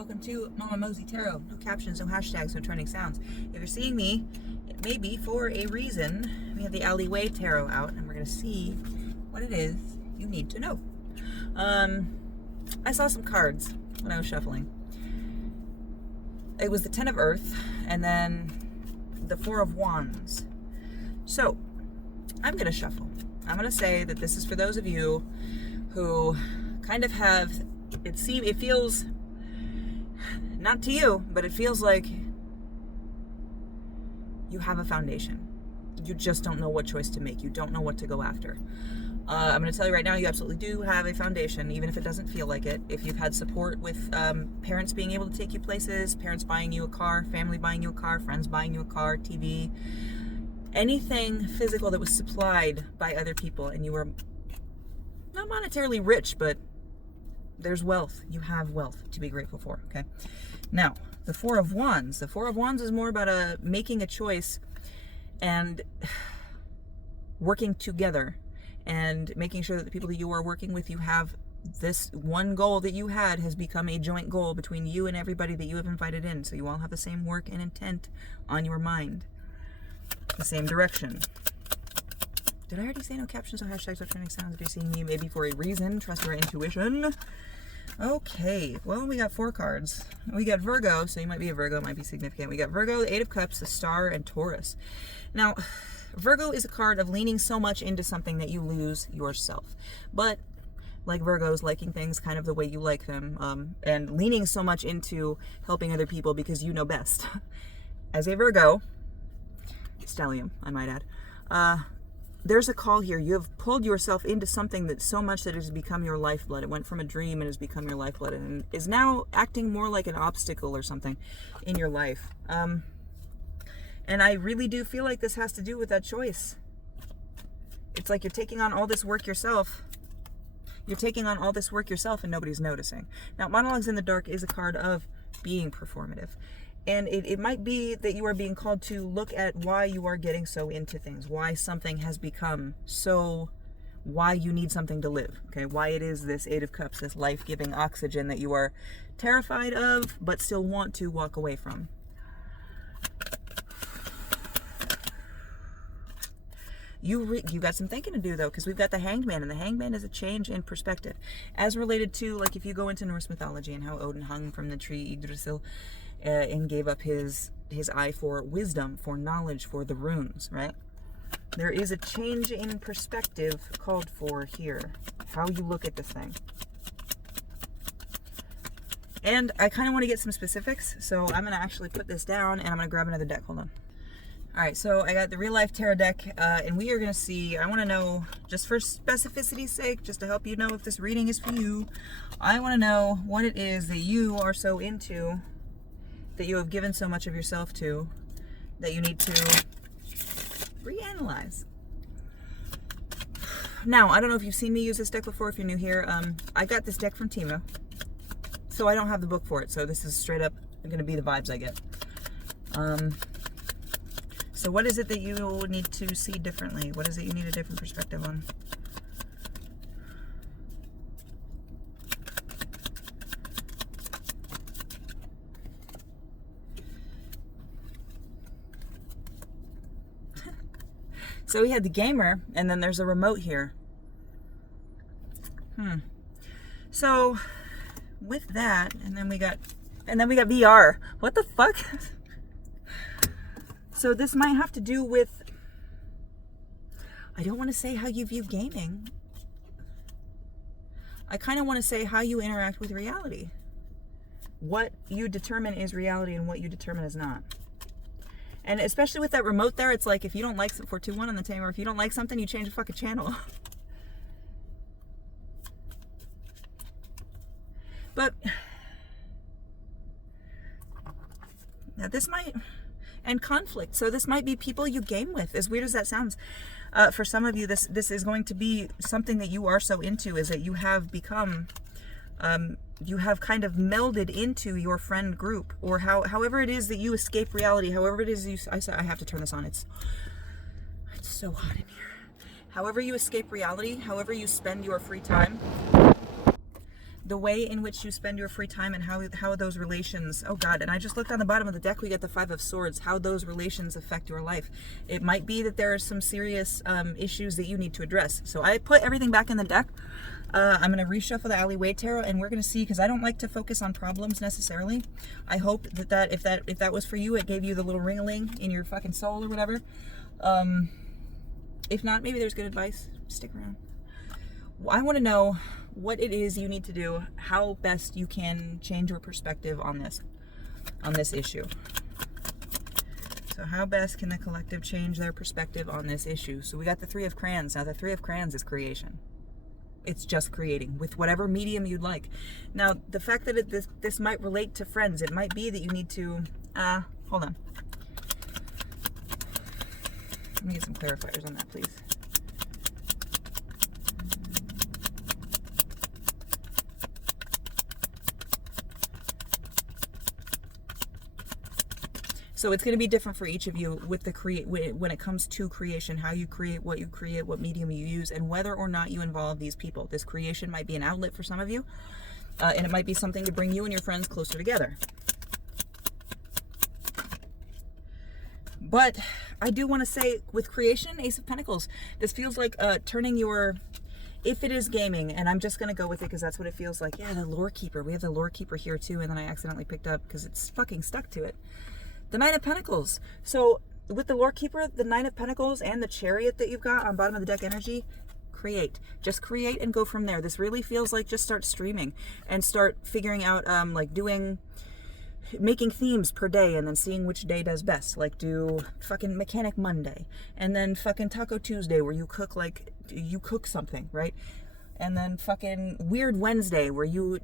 Welcome to Mama Mosey Tarot. No captions, no hashtags, no trending sounds. If you're seeing me, it may be for a reason. We have the Alleyway Tarot out, and we're going to see what it is you need to know. I saw some cards when I was shuffling. It was the Ten of Earth, and then the Four of Wands. So, I'm going to shuffle. I'm going to say that this is for those of you who kind of have, it feels, not to you, but it feels like you have a foundation. You just don't know what choice to make. You don't know what to go after. I'm going to tell you right now, you absolutely do have a foundation, even if it doesn't feel like it. If you've had support with parents being able to take you places, parents buying you a car, family buying you a car, friends buying you a car, TV, anything physical that was supplied by other people, and you were not monetarily rich, but there's wealth. You have wealth to be grateful for, okay? Now, the Four of Wands. The Four of Wands is more about making a choice and working together and making sure that the people that you are working with, you have this one goal that you had has become a joint goal between you and everybody that you have invited in. So you all have the same work and intent on your mind, the same direction. Did I already say no captions or hashtags or trending sounds? If you're seeing me, maybe for a reason, trust your intuition. Okay, well, we got 4 cards. We got Virgo, so you might be a Virgo, it might be significant. We got Virgo, the Eight of Cups, the Star, and Taurus. Now, Virgo is a card of leaning so much into something that you lose yourself. But like Virgos, liking things kind of the way you like them, and leaning so much into helping other people because you know best. As a Virgo, stellium, I might add, there's a call here. You have pulled yourself into something that's so much that it has become your lifeblood. It went from a dream and has become your lifeblood and is now acting more like an obstacle or something in your life. And I really do feel like this has to do with that choice. It's like you're taking on all this work yourself. You're taking on all this work yourself and nobody's noticing. Now, Monologues in the Dark is a card of being performative. And it might be that you are being called to look at why you are getting so into things, why something has become so, why you need something to live, okay? Why it is this Eight of Cups, this life-giving oxygen that you are terrified of, but still want to walk away from. You got some thinking to do, though, because we've got the Hanged Man, and the Hanged Man is a change in perspective. As related to, like, if you go into Norse mythology and how Odin hung from the tree Yggdrasil, and gave up his eye for wisdom, for knowledge, for the runes, right? There is a change in perspective called for here. How you look at this thing. And I kind of want to get some specifics, so I'm going to actually put this down, and I'm going to grab another deck. Hold on. Alright, so I got the Real Life Tarot deck, and we are going to see, I want to know, just for specificity's sake, just to help you know if this reading is for you, I want to know what it is that you are so into, that you have given so much of yourself to, that you need to reanalyze. Now, I don't know if you've seen me use this deck before, if you're new here. I got this deck from Temu, so I don't have the book for it, so this is straight up going to be the vibes I get. So what is it that you need to see differently? What is it you need a different perspective on? So we had the gamer, and then there's a remote here. So with that, and then we got VR. What the fuck? So this might have to do with, I don't want to say how you view gaming. I kind of want to say how you interact with reality. What you determine is reality and what you determine is not. And especially with that remote there, it's like if you don't like something, 421 on the timer, if you don't like something, you change the fucking channel. But now this might, and conflict. So this might be people you game with, as weird as that sounds. For some of you, this is going to be something that you are so into, is that you have become, you have kind of melded into your friend group, or however it is that you escape reality, however it is I have to turn this on, it's so hot in here. However you escape reality, however you spend your free time, the way in which you spend your free time and how those relations, oh God, and I just looked on the bottom of the deck, we get the Five of Swords, how those relations affect your life. It might be that there are some serious issues that you need to address. So I put everything back in the deck. I'm going to reshuffle the Alleyway Tarot, and we're going to see, because I don't like to focus on problems necessarily. I hope that if that was for you, it gave you the little ring-a-ling in your fucking soul or whatever. If not, maybe there's good advice. Stick around. I want to know what it is you need to do, how best you can change your perspective on this issue. So how best can the collective change their perspective on this issue? So we got the Three of Crayons. Now the Three of Crayons is creation. It's just creating with whatever medium you'd like. Now the fact that this might relate to friends, it might be that you need to, hold on. Let me get some clarifiers on that, please. So it's going to be different for each of you with the when it comes to creation, how you create, what medium you use, and whether or not you involve these people. This creation might be an outlet for some of you, and it might be something to bring you and your friends closer together. But I do want to say, with creation, Ace of Pentacles, this feels like turning your, if it is gaming, and I'm just going to go with it because that's what it feels like. Yeah, the Lore Keeper. We have the Lore Keeper here too, and then I accidentally picked up because it's fucking stuck to it. The Nine of Pentacles. So with the Lore Keeper, the Nine of Pentacles, and the Chariot that you've got on bottom of the deck energy, create. Just create and go from there. This really feels like just start streaming and start figuring out, like making themes per day and then seeing which day does best. Like do fucking Mechanic Monday and then fucking Taco Tuesday where you cook something, right? And then fucking Weird Wednesday where you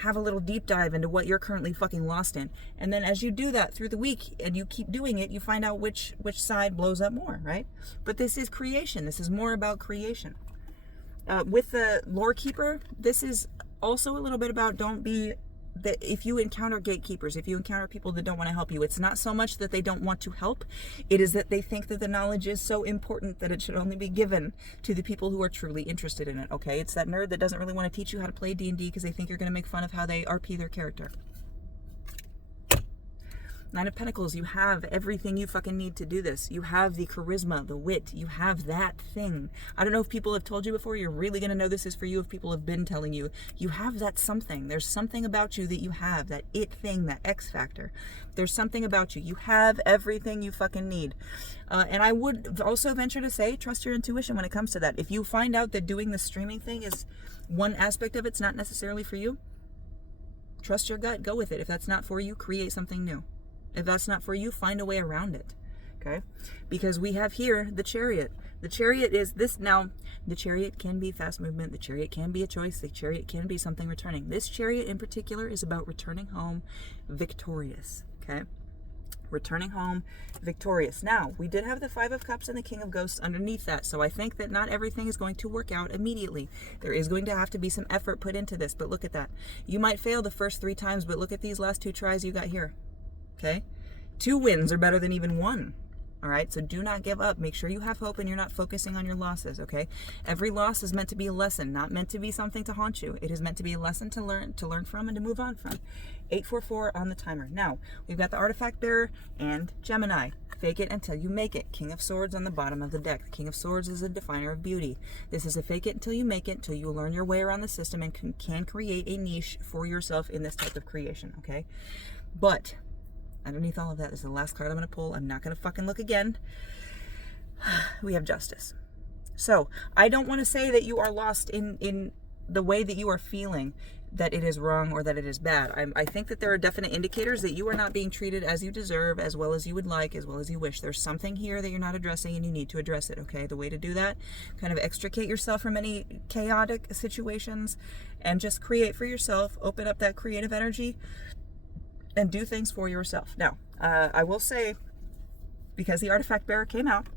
have a little deep dive into what you're currently fucking lost in. And then as you do that through the week and you keep doing it, you find out which side blows up more, right? But this is creation. This is more about creation. With the Lore Keeper, this is also a little bit about if you encounter gatekeepers, if you encounter people that don't want to help you, it's not so much that they don't want to help, it is that they think that the knowledge is so important that it should only be given to the people who are truly interested in it, okay? It's that nerd that doesn't really want to teach you how to play D&D because they think you're going to make fun of how they RP their character. Nine of Pentacles, you have everything you fucking need to do this. You have the charisma, the wit, you have that thing. I don't know if people have told you before, you're really going to know this is for you if people have been telling you. You have that something. There's something about you that you have, that it thing, that X factor. There's something about you. You have everything you fucking need. And I would also venture to say, trust your intuition when it comes to that. If you find out that doing the streaming thing is one aspect of it's not necessarily for you, trust your gut, go with it. If that's not for you, create something new. If that's not for you, find a way around it, okay? Because we have here the Chariot. The Chariot is this. Now, the Chariot can be fast movement. The Chariot can be a choice. The Chariot can be something returning. This Chariot in particular is about returning home victorious, okay? Returning home victorious. Now, we did have the Five of Cups and the King of Ghosts underneath that, so I think that not everything is going to work out immediately. There is going to have to be some effort put into this, but look at that. You might fail the first 3 times, but look at these last 2 tries you got here. Okay, 2 wins are better than even 1. All right, so do not give up. Make sure you have hope and you're not focusing on your losses. Okay, every loss is meant to be a lesson, not meant to be something to haunt you. It is meant to be a lesson to learn from and to move on from. 844 on the timer. Now we've got the Artifact Bearer and Gemini. Fake it until you make it. King of Swords on the bottom of the deck. The King of Swords is a definer of beauty. This is a fake it until you make it, until you learn your way around the system and can create a niche for yourself in this type of creation. Okay, but underneath all of that is the last card I'm going to pull. I'm not going to fucking look again. We have Justice. So I don't want to say that you are lost in the way that you are feeling that it is wrong or that it is bad. I think that there are definite indicators that you are not being treated as you deserve, as well as you would like, as well as you wish. There's something here that you're not addressing and you need to address it, okay? The way to do that, kind of extricate yourself from any chaotic situations and just create for yourself, open up that creative energy and do things for yourself. Now, I will say, because the Artifact Bearer came out,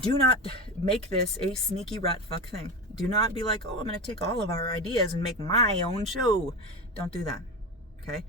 do not make this a sneaky rat fuck thing. Do not be like, oh, I'm going to take all of our ideas and make my own show. Don't do that, okay?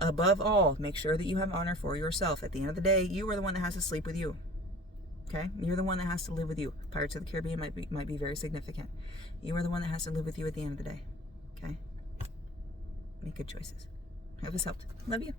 Above all, make sure that you have honor for yourself. At the end of the day, you are the one that has to sleep with you, okay? You're the one that has to live with you. Pirates of the Caribbean might be very significant. You are the one that has to live with you at the end of the day, Okay? Make good choices. I hope this helped. Love you.